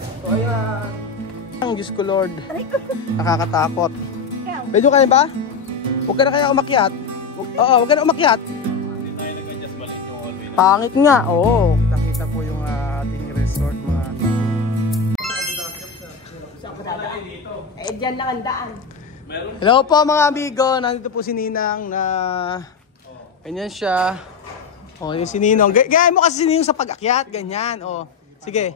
So ayan. Ang Diyos ko Lord. Nakakatakot. Medyo kaya ba? Huwag ka na kaya umakyat. Oo, huwag ka na umakyat. Pangit nga. Oo. Nakita po yung ating resort mga. Eh, dyan lang ang daan. Hello po mga amigo. Nandito po si Ninang na ganyan siya. O, yung si Ninong. Gaya mo kasi si Ninong sa pag-akyat. Ganyan. O, sige.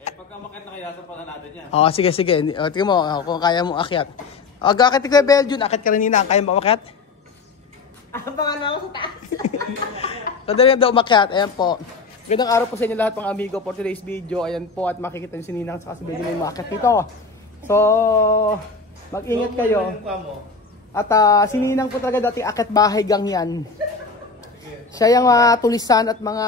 Eh, pagka umakyat na kaya sa pala natin yan. O, sige, sige. O, tingnan mo kung kaya mo akyat. O, akit ko yung Belgium. Akit ka rin Ninang. Kaya mo akyat? Abangan mo ako sa taas. So, dali daw umakyat. Ayan po. Gandang araw po sa inyo lahat mga amigo for today's video. Ayan po. At makikita nyo si Ninang sa si Belgium na yung maakyat dito. So, mag-ingat kayo. At si Ninang po talaga dating akyat bahay gang yan. Siya yung tulisan at mga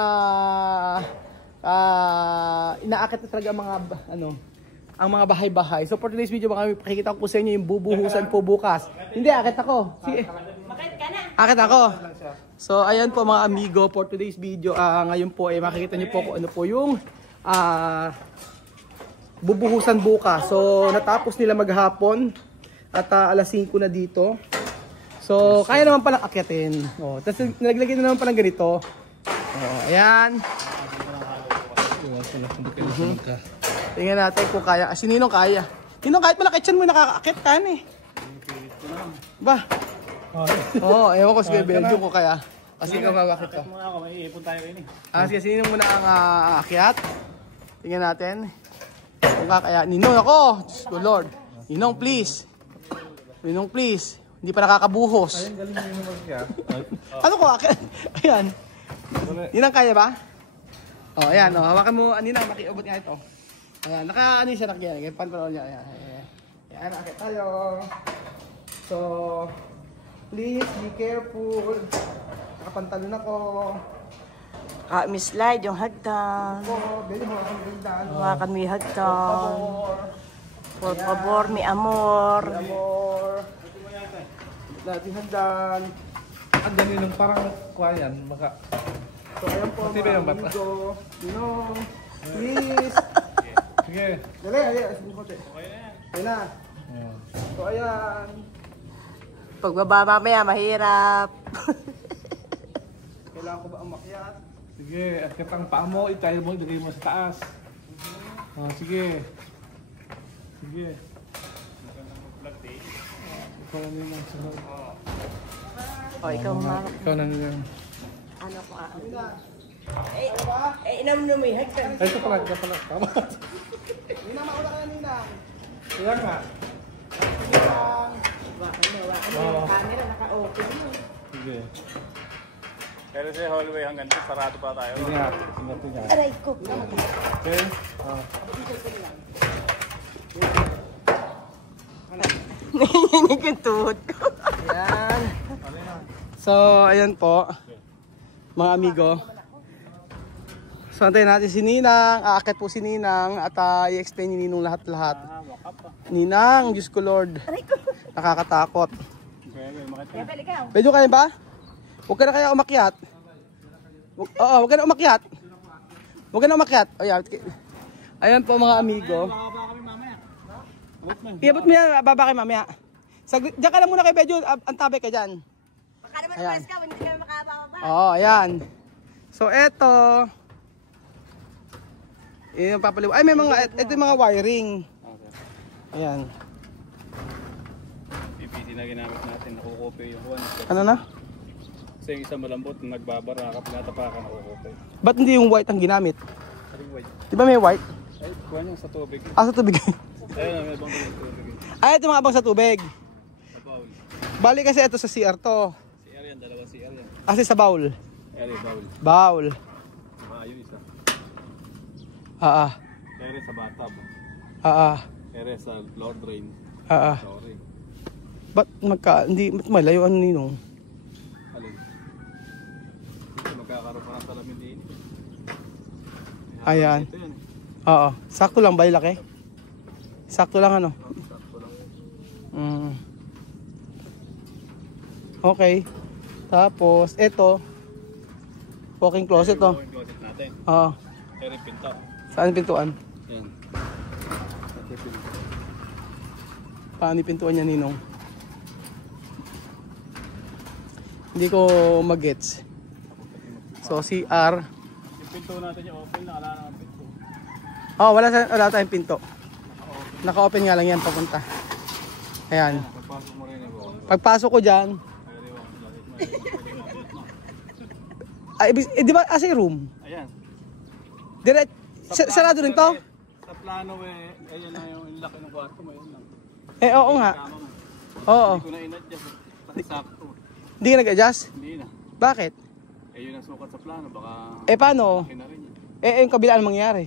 inaakit na talaga mga ang mga bahay-bahay. So for today's video makikita ko po sa inyo yung bubuhusan po bukas. Hindi, akit ako. Sige. Bakit ka na? Akit ako. So ayan po mga amigo for today's video. Ngayon po ay makikita niyo po kung ano po yung bubuhusan bukas. So natapos nila maghapon at alas 5 na dito. So, kaya naman palang akyatin. Oh, tapos nilagyan na naman palang ganito. Oh, ayan. Tingnan natin kung kaya. Si Ninong kaya. Ninong kahit malaki tiyan mo nakakaakit ka na eh. Ba? Oo, ewan ko sige Belgium ko kaya. Kasi ikaw magakit ko. Muna ako, may iipon tayo kayo Sige, si Ninong muna ang aakyat. Tingnan natin. Kung kakaya. Ninong ako! Diyos ko Lord. Ninong please. Ninong please. Hindi pa nakakabuhos. Ayun, galing mo yung mag-kaya. Ano ko? Ayan. Ninang kaya ba? Oh, ayan. Oh, hawakan mo. Ninang, makiubot nga ito. Ayan. Ano siya nakikita? Ayan. Pantalon niya. Ayan. Ayan. Akit tayo. So, please be careful. Nakapantalon ako. May slide yung hagdan. Bili mo akong ganda. Hawakan mo yung hagdan. Por favor, mi amor. Mi amor. Natin hagdan. Ang galing ng parang kuha yan. So ayan po mga amigo. Ninong, please. Sige. Dali, ayan. Ayan na. So ayan. Pagbaba mamaya, mahirap. Kailangan ko ba umakyat? Sige, at katang paa mo, itayo mo, ilagay mo sa taas. Oh, sige. Sige. Ikaw na nila sa loob. O, ikaw humarap. Ikaw na nila. Ano ko inam na mo yung hagdan. Ay, ito pala. Tama. Ninang, mauna ka na Ninang. Kaya nga. Ninang. Wakan mo yung camera, naka-open mo. Sige. Pero sa hallway hanggang dito, sarado pa tayo. Ingat. Ingat. Aray ko. Okay? Nanginig yung tuhod ko. Ayan. So, ayan po. Mga amigo. So, antayin natin si Ninang. Aakit po si Ninang. At i-explain ni Ninong lahat-lahat. Ninang, Diyos ko Lord. Nakakatakot. Kaya pala ikaw. Medyo kaya ba? Huwag ka na kaya umakyat. Oo, huwag ka na umakyat. Huwag ka na umakyat. Ayan po mga amigo. Iabot mo yan, baba kayo mamaya. Diyan ka lang muna kay Bejo, antabay ka dyan. Baka naman pwes ka, hindi ka makababa. Oo, ayan. So, eto. Yung papaliw. Ay, may mga, ito yung mga wiring. Ayan. PPT na ginamit natin, nakukopy yung one. Ano na? Kasi yung isang malambot, nagbabara ka, pinatapakan, nakukopy. Ba't hindi yung white ang ginamit? Aling white. Di ba may white? Ay, kuha nyo sa tubig. Ah, sa tubig. Ayun, may bang tubig. Ay, ito mga abang sa tubig. Sa bowl. Bali kasi ito sa CR to. CR yan, dalawa CR yan. Kasi sa bowl. Bowl. Bowl. Yung isa. Kere sa bathtub. Kere sa lower drain. Sorry. Ba't hindi malayo ano ninong? Alin? Kasi magkakaroon pa ng salamin din. Ayan. Ito yan. Oo. Sakto lang ba yung laki? Sakto lang ano? Sakto lang. Okay. Tapos, ito. Walking closet to. Walking closet natin. Oo. Kere pinto. Saan yung pintuan? Yan. Paano yung pintuan niya, Ninong? Hindi ko mag-gets. So, CR. Yung pinto natin yung open na, wala naman pinto. Oh, wala tayong pinto. Naka-open nga lang yan papunta. Ayan. Pagpasok mo rin eh, bro. Pagpasok ko dyan, ay, di ba as room? Ayan. Direct, sarado rin to? Sa plano eh, ayan na yung laki ng kwarto mo, yun lang. Oo nga. Kama mo. Oo. Hindi ko na in-adjust. Sakto. Hindi ka nag-adjust? Hindi na. Bakit? Eh yun ang sukat sa plano, baka Paano? laki na rin yan. Yung kabilaan mangyari.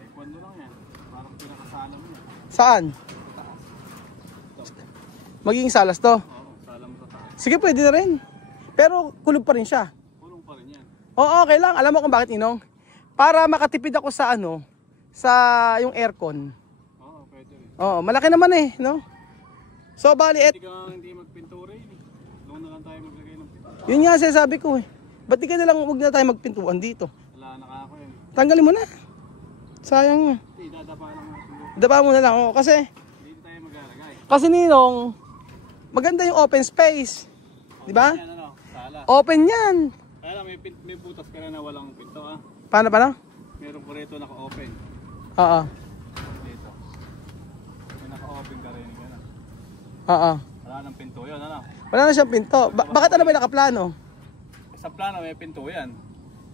Eh kwento lang yan. Parang pinakasalam mo yan. Saan? Magiging salas to? Oo, salam sa taas. Sige, pwede na rin. Pero kulob pa rin siya. Kulong pa rin yan. Oo, okay lang. Alam mo kung bakit, Ninong? Para makatipid ako sa sa yung aircon. Oo, pwede rin. Oo, malaki naman eh, no? So, bali, Hindi magpinto rin eh. Doon na lang tayo maglagay ng pinto. yun nga sinasabi ko eh. Ba't di ka na lang, huwag na tayo magpintuan dito? Wala na ako yun. Tanggalin mo na. Sayang nga. Hindi, dadapa lang natin. Daba mo na lang, oh, kasi Hindi tayo maglalagay. Ninong, maganda yung open space. Di ba? Yan ano, sala. Open yan. Kaya lang, may butas ka na walang pinto ah. Paano? Meron ko rito naka-open. Oo. Dito. May naka-open ka rin. Yan, Oo. wala nang pinto yun, ano? Wala na siyang pinto. Bakit ano ba yung nakaplano? Sa plano may pinto yan.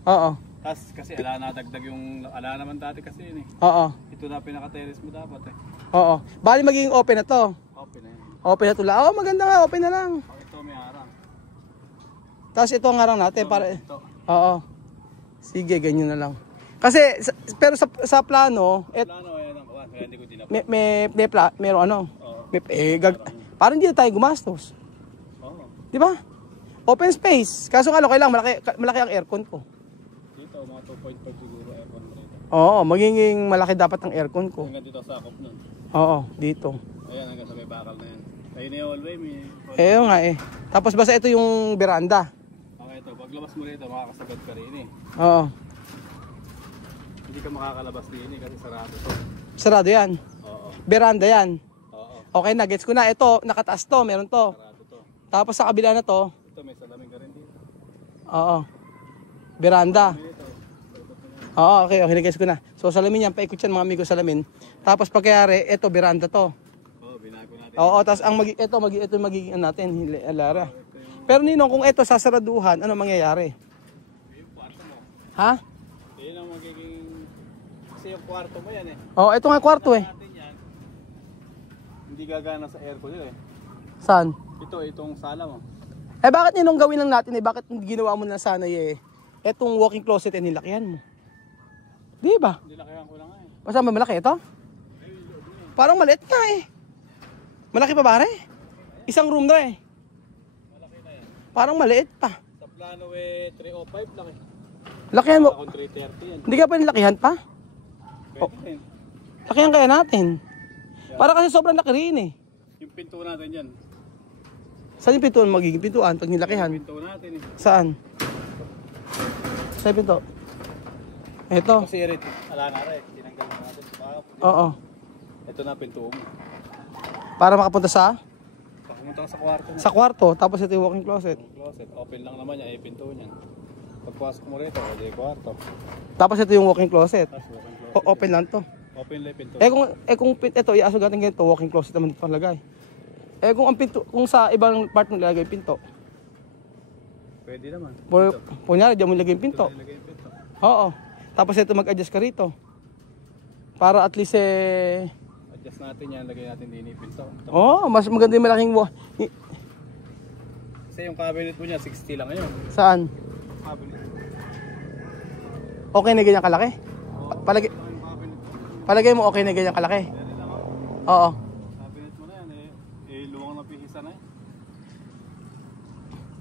Oo. Tapos kasi nadagdag yung, naman dati kasi yun eh. Oo. Ito na pinaka-terrace mo dapat eh. Oo. Bali magiging open na to. Open na yan. Open na to lang. Oo, maganda nga. Open na lang. Ito may harang. Tapos ito ang harang natin. Para... Ito. Oo. Sige, ganyan na lang. Kasi, pero sa plano, Plano yan ang kawan. Kaya hindi ko dinapa. meron ano? Oo. Parang hindi na tayo gumastos. Oo. Di ba? Open space. Kaso nga, kailangan malaki ang aircon ko. Dito, mga 2.5 siguro aircon dito. Oo, magiging malaki dapat ang aircon ko. Hanggang dito sakop nun. Oo, dito. Ayan, hanggang sa may bakal na yan. Ayun na yung hallway, may... Ayun nga eh. Tapos basta ito yung veranda. Okay, ito. Paglabas mo rito, makakasagad ka rin eh. Oo. Hindi ka makakalabas din eh, kasi sarado to. Sarado yan. Oo. Veranda yan. Oo. Okay na, gets ko na. Ito, nakataas to, meron to. Sarado to. Tapos sa kabila na to, Ito, may salamin ka rin dito. oo. Veranda. Dito. Oo, okay, gets ko na. So salamin yan, paikot yan mga amigo salamin. Tapos pagkayari, ito, veranda to. Oo, binago natin. Oo, tapos ito magiging natin, Lara. Pero Ninong, kung ito sasaraduhan, ano mangyayari? Yung kwarto mo. Ha? Yun ang magiging... Kasi yung kwarto mo yan eh. Oo, ito nga kwarto eh. Natin yan. Hindi gagana sa aircon yun eh. Saan? Itong sala mo. Bakit Ninong gawin lang natin eh? Bakit ginawa mo na sana eh? Etong walk-in closet eh, nilakihan mo. Di ba? Hindi lakihan ko lang nga eh. Basta ba malaki ito? Parang maliit nga eh. Malaki pa pare? Isang room na eh. Malaki na yan. Parang maliit pa. Sa plano eh, 305 lang eh. Lakihan mo. Kung 330 yan. Hindi ka pa nilakihan pa? Pwede rin. Lakihan kaya natin. Para kasi sobrang laki rin eh. Yung pinto natin yan. Saan yung pintuan magiging pintuan pag nilakihan? Yung pinto natin eh. Saan? Saan yung pinto? Ito. Kasi rin, ala na rin. Tinanggal na natin. Oo. Ito na pinto mo. Para makapunta sa? Pumunta ka sa kwarto mo. Sa kwarto. Tapos ito yung walk-in closet. Closet. Open lang naman yan, pinto niyan. Pagpasok mo rito, o di kwarto. Tapos ito yung walk-in closet. Tapos walk-in closet. Open lang to. Open lang yung pinto. Kung ito iasog natin ganito, walk-in closet naman ito palagay. Kung ang pinto, kung sa ibang part mo nilagay pinto. Pwede naman. Kunyari, diyan mo nilagay yung pinto. Ilagay yung pinto. Oo. Tapos ito mag-adjust ka rito. Para at least Adjust natin yan, lagay natin din yung pinto. mas maganda yung malaking Kasi yung cabinet mo niya, 60 lang ngayon. Saan? Cabinet. Okay na ganyan kalaki? Palagay, Yung cabinet. palagay mo okay na ganyan kalaki? Yan lang ako. Oo. Cabinet mo na yan luwang na pihisa na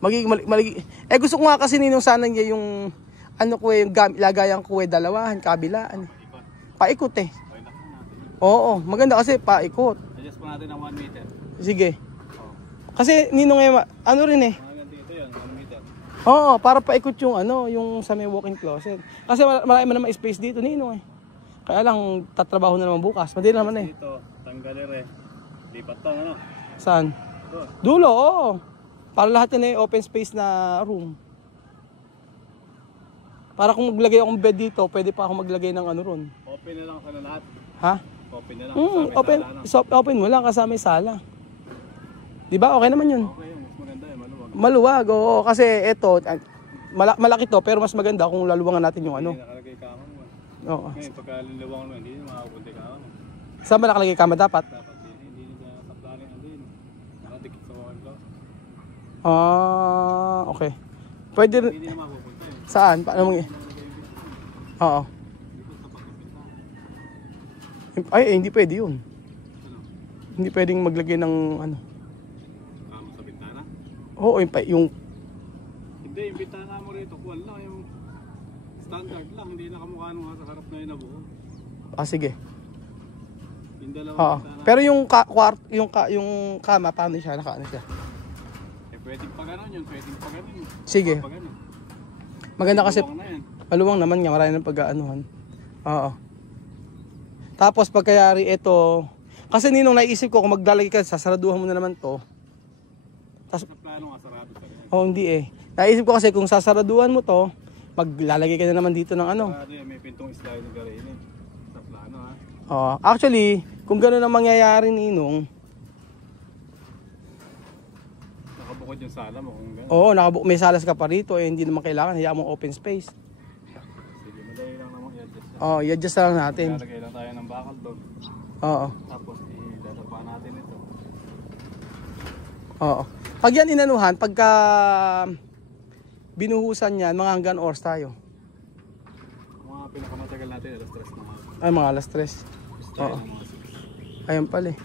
Magiging gusto ko nga kasi Ninong sana niya yung yung lagayan ko dalawahan, kabilaan. Ikot. Paikot eh. Okay na po natin. Oo, maganda kasi paikot. Adjust po natin ng 1 meter. Sige. Kasi Ninong rin eh. Mga ganito ito yun, 1 meter. Oo, para paikot yung yung sa may walk-in closet. Kasi marami naman space dito Ninong eh. Kaya lang, tatrabaho na naman bukas. Madali naman eh. Dito, tanggalir eh. Lipat to, ano? Saan? Ito. Dulo, oo. Para lahat yan eh, open space na room. Para kung maglagay akong bed dito, pwede pa ako maglagay ng ano ron. Open na lang sa lahat. Ha? Open na lang. Open, open mo lang kasama yung sala. Di ba? Okay naman yun. Okay yun, mas maganda eh, maluwag. Maluwag, oo. Kasi eto, malaki to, pero mas maganda kung laluwangan natin yung ano. Hindi nakalagay kama mo. Oo. Ngayon, pagka liliwang mo, hindi na makapunti kama mo. Saan ba nakalagay kama dapat? Dapat hindi na sa planning ang din. Nakadikit sa wall clock. Ah, okay. Pwede rin. Hindi na makapunti eh. Saan? Paano mo? Oo. Ay, hindi pwede yun. Hindi pwedeng maglagay ng ano. Kama sa bintana? Oo, yung Hindi, yung bintana mo rito, kuwal lang yung standard lang, hindi na kamukha nung sa harap na yun na buo. sige. Yung dalawang Oo. bintana. Pero yung kama, paano siya? Nakaano siya? Eh, pwedeng pa ganun yun, pwedeng pa ganun yun. Sige. Pa ganun. Maganda kasi Luwang na yan. maluwang naman nga, marami ng pag-aanuhan. Oo. Tapos pagkayari ito, kasi ninong naisip ko kung maglalagay ka, sasaraduhan mo na naman to. Sa plano nga sarado sa ganun. Oh, hindi eh. Naisip ko kasi kung sasaraduhan mo to, maglalagay ka na naman dito ng ano. Sarado yan, may pintong sliding ka rin eh. Sa plano ha. Oh, actually, kung gano'n ang mangyayari ninong, Nakabukod yung sala mo kung gano'n. oo, may salas ka pa rito, eh, hindi naman kailangan, hayaan mo open space. Sige, madali lang naman i-adjust yan. Oh, i-adjust na lang natin. Lalagay lang tayo ng bakal doon. Oo. Tapos ilalaba natin ito. Oo. Pag yan inanuhan, pagka binuhusan yan, mga hanggang oras tayo. Mga pinakamatagal natin, alas 3 na nga. Ay, mga alas 3. Style Oo. ng mga 6. Ayun pala eh.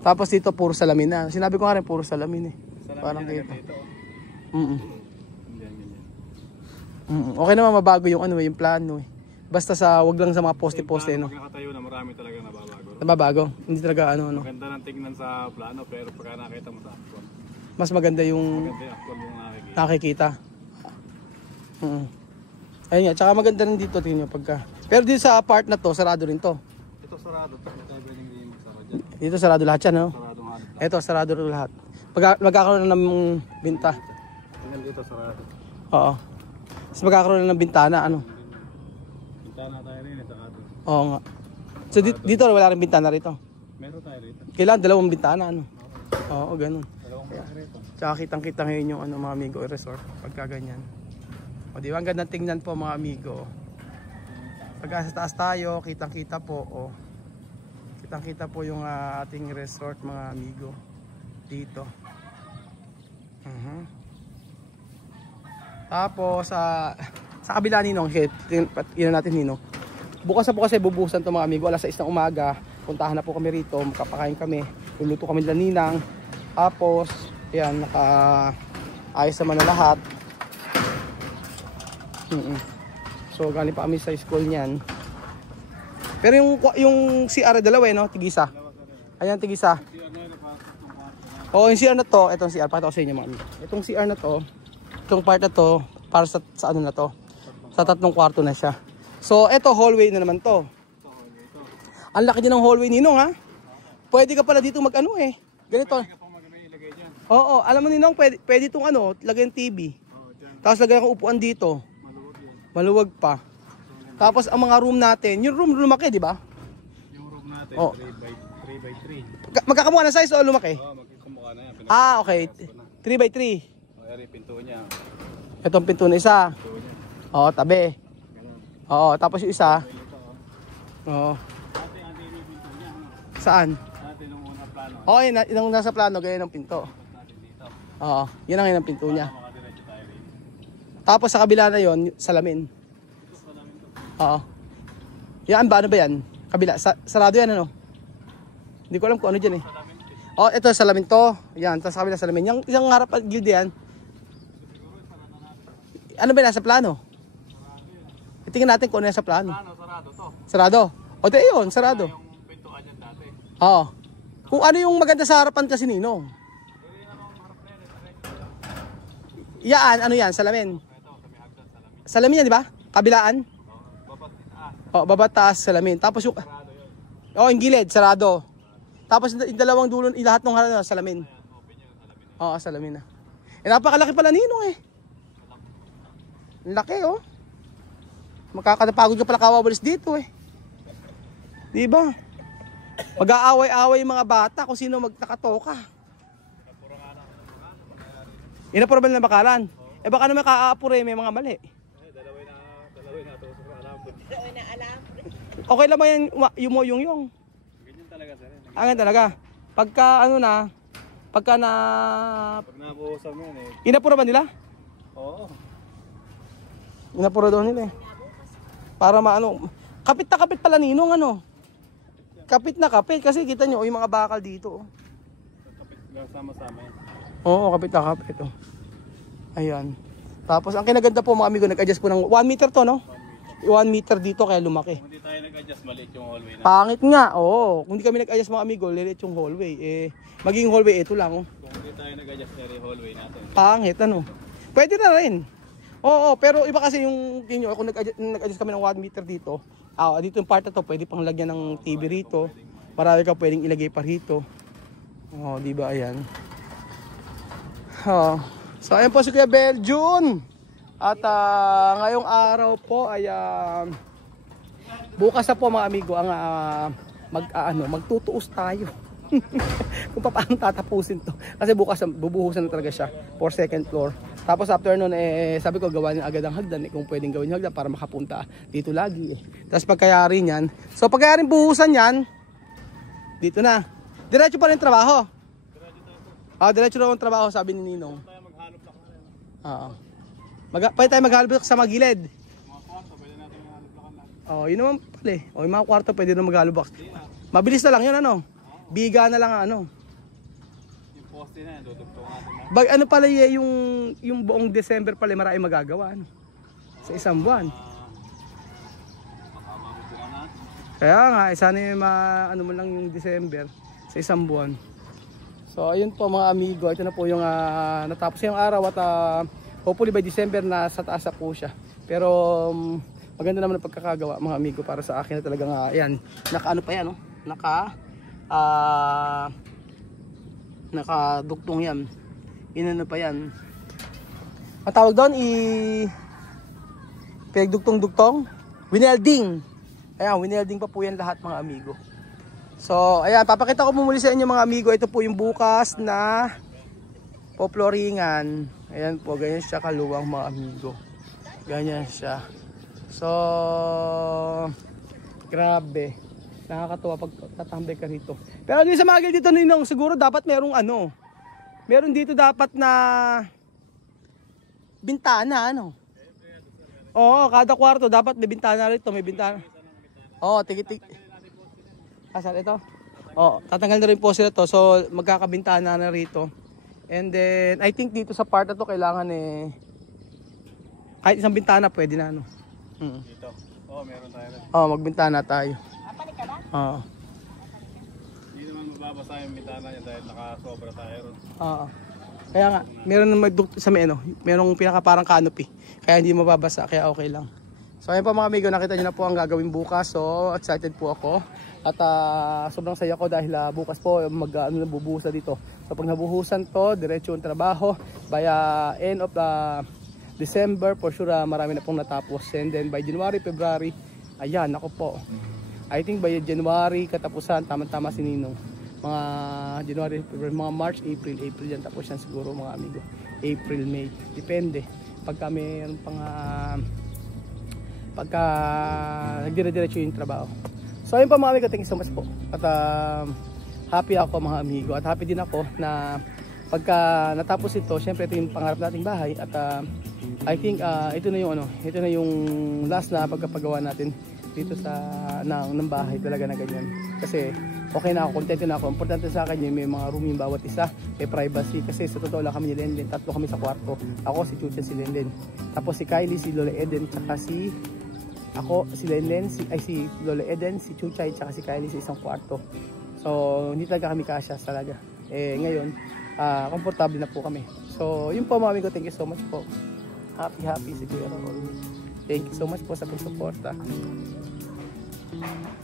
Tapos dito puro salamin na. Sinabi ko nga rin puro salamin eh. Salamin Parang yan dito. dito. Mm-mm. Ganyan. Okay naman mabago yung ano yung plano eh. Basta wag lang sa mga poste-poste no. Pag nakatayo na marami talaga nababago. Nababago. Hindi talaga ano. Maganda ng tingnan sa plano pero pagka nakita mo sa actual. Mas maganda yung Maganda yung actual yung nakikita. nakikita. Ayun nga, tsaka maganda rin dito tingnan nyo pagka. Pero dito sa part na to, sarado rin to. Ito sarado. Ito tayo pwedeng hindi magsara dyan. Dito sarado lahat yan, no? Sarado nga. Ito, sarado rin lahat. Magkakaroon na ng binta. Tingnan dito sarado. Oo. Tapos magkakaroon na ng bintana, ano? Bintana tayo rin sa ato. Oo nga. So dito wala rin bintana rito. Meron tayo rito. Kailangan dalawang bintana, ano? Oo, ganun. Dalawang bintana rito. Tsaka kitang-kita ngayon yung ano, mga amigo resort. Pagka ganyan. O di ba, ang ganda tingnan po mga amigo. Pagka sa taas tayo, kitang-kita po. O. Kitang-kita po yung ating resort mga amigo. Dito. Tapos sa kabila ninong, yun natin ninong. Bukas na po kasi bubusan to mga amigo. Alas 6 ng umaga. Puntahan na po kami rito. Magkapakain kami. Luluto kami nila ninang. Tapos, yan, ayos naman na lahat. So, galing pa kami sa school niyan. Pero yung CR dalawa, no? Tigisa. Ayan, tigisa. Oo, yung CR na to, itong CR, pakita ko sa inyo mga amigo. Itong CR na to, itong part na to, para sa ano na to, sa 3 kwarto na siya. So, ito, hallway na naman to. Ang laki din ng hallway ninong, ha? Pwede ka pala dito mag-ano eh. Ganito. Oo, alam mo ninong, pwede itong ano, lagyan TV. Tapos lagyan ng upuan dito. Maluwag pa. Tapos ang mga room natin, yung room lumaki, di ba? Yung room natin, Oh. 3x3. Magkakamukha na size o lumaki? Oo, magkakamukha na yan. Okay. 3x3. Mayari, pinto niya. Itong pinto na isa. Pinto niya. Oo, tabi. Ganun. Oo, tapos yung isa. Ito, Oo. Ate yung pinto niya. Saan? Ate nung una plano. Oo, yung nasa plano, ganyan ang pinto. Natin dito. Oo, yun ang yun ang pinto niya. Makadiretso tayo rin. Tapos sa kabila na yon, salamin. Oo. Yan ba, ano ba yan? Kabila, sarado yan ano? Hindi ko alam kung ano dyan eh. Oh, ito salamin to. Yan, tapos sa kabila salamin. Yung harap at gilid yan. Ano ba yan, nasa plano? Tingnan natin kung ano yan sa plano. Plano, sarado to. Sarado. O, di yun, sarado. Yung pintuan dyan dati. Oo. Kung ano yung maganda sa harapan kasi Ninong. Yan, ano yan, salamin. Salamin yan, di ba? Kabilaan? Oh, baba taas salamin. Tapos yung yung gilid sarado. Tapos yung dalawang dulo, lahat ng harap salamin. Oo, salamin na. Napakalaki pala ninong eh. Ang laki oh. Makakatapagod ka pala kawawalis dito eh. Di ba? Mag-aaway-aaway yung mga bata kung sino magtakatoka. Inapura ba na bakalan? Baka naman kaaapure may mga mali. Dalawin na ito sa alam. Dalawin na alam. Okay lang ba yan yung? Ganyan talaga sir. Ganyan talaga. Pagka Pag nabuhusan mo yan eh. inapura ba nila? Oo. Inapura daw nila eh. Para kapit na kapit pala ninong Kapit na kapit kasi kita nyo yung mga bakal dito. Kapit sama-sama yan. Oo, kapit na kapit oh. Ayan. Tapos ang kinaganda po mga amigo, nag-adjust po ng 1 meter to, no? 1 meter dito kaya lumaki. Kung hindi tayo nag-adjust, maliit yung hallway na. Pangit nga, oo. Kung hindi kami nag-adjust mga amigo, lilit yung hallway. Magiging hallway, ito lang, oh. Kung hindi tayo nag-adjust na yung hallway natin. Pangit, Pwede na rin. Oo, pero iba kasi yung kung nag-adjust kami ng 1 meter dito, dito yung part na to, pwede pang lagyan ng TV rito. Marami ka pwedeng ilagay pa rito. Oo, di ba? Ayan. So, ayan po si Kuya Beljun. At ngayong araw po ay bukas na po mga amigo ang magtutuos tayo. Kung paano tatapusin to. Kasi bukas bubuhusan na talaga siya for second floor. Tapos after nun sabi ko gawa niya agad ang hagdan kung pwedeng gawin yung hagdan para makapunta dito lagi Tapos pagkayari niyan. So pagkayari buhusan yan, dito na. Diretso pa rin trabaho. Diretso na ang trabaho sabi ni Ninong. Pwede tayo maghalubak sa magilid. Yun naman pala eh. Yung mga kwarto pwede na maghalubak. Mabilis na lang yun Biga na lang Yung poste na yan, dudugtong natin. Pala yung buong December pala marami magagawa sa isang buwan. Kaya nga, sana yung mo lang yung December sa isang buwan. So ayun po mga amigo, ito na po yung natapos yung araw at hopefully by December na sa taas na po siya. Pero maganda naman ang pagkakagawa mga amigo para sa akin na talagang ayan, pa yan nakadugtong yan. Pa yan. Ang tawag doon pinagdugtong-dugtong, winelding. Ayan, winelding pa po yan lahat mga amigo. So, ayan, papakita ko muli sa inyo mga amigo. Ito po yung bukas na poploringan. Ayan po, ganyan siya kaluwang mga amigo. Ganyan siya. So, grabe. Nakakatuwa pag tatambay ka rito. Pero din sa magil dito Ninong, siguro dapat merong meron dito dapat na bintana Oo, kada kwarto dapat may bintana rito, may bintana. Tikit. Asan ito? Tatanggal na rin po sila to. So magkakabintana na rito. And then I think dito sa part na to kailangan kahit isang bintana pwede na Dito. Meron tayo rin. Magbintana tayo. Hindi naman mababasa yung bintana niya dahil nakasobra tayo ron. Kaya nga, meron sa merong pinaka parang canopy. Kaya hindi mababasa, kaya okay lang. So ayun po mga amigo, nakita niyo na po ang gagawin bukas. So excited po ako. At sobrang saya ko dahil bukas po bubuhusan dito. So pag nabuhusan to, diretso yung trabaho. By end of December, for sure marami na pong natapos. And then by January, February, ayan, ako po. I think by January katapusan, tama-tama si Ninong. Mga January, February, mga March, April yan. Tapos yan siguro mga amigo. April, May. Depende. Pagka mayroon pagka nagdire-diretso yung trabaho. So ayun pa mga amigo, thank you so much po. At happy ako mga amigo. At happy din ako na pagka natapos ito, syempre ito yung pangarap nating bahay. At I think ito na yung last na pagkapagawa natin dito sa ng bahay talaga na ganyan. Kasi okay na ako, contento na ako. Importante sa akin yung may mga room yung bawat isa, may privacy. Kasi sa totoo lang kami ni Lenlen, tatlo kami sa kwarto. Ako, si Chucha, si Lenlen. Tapos si Kylie, si Lola Eden, tsaka si Lenlen, si Lola Eden, si Chucha, tsaka si Kylie sa isang kwarto. So hindi talaga kami kasya talaga. Ngayon, komportable na po kami. So yun po mga amigo, thank you so much po. Happy si Kuya Raul. Thank you so much po sa pagsuporta. yung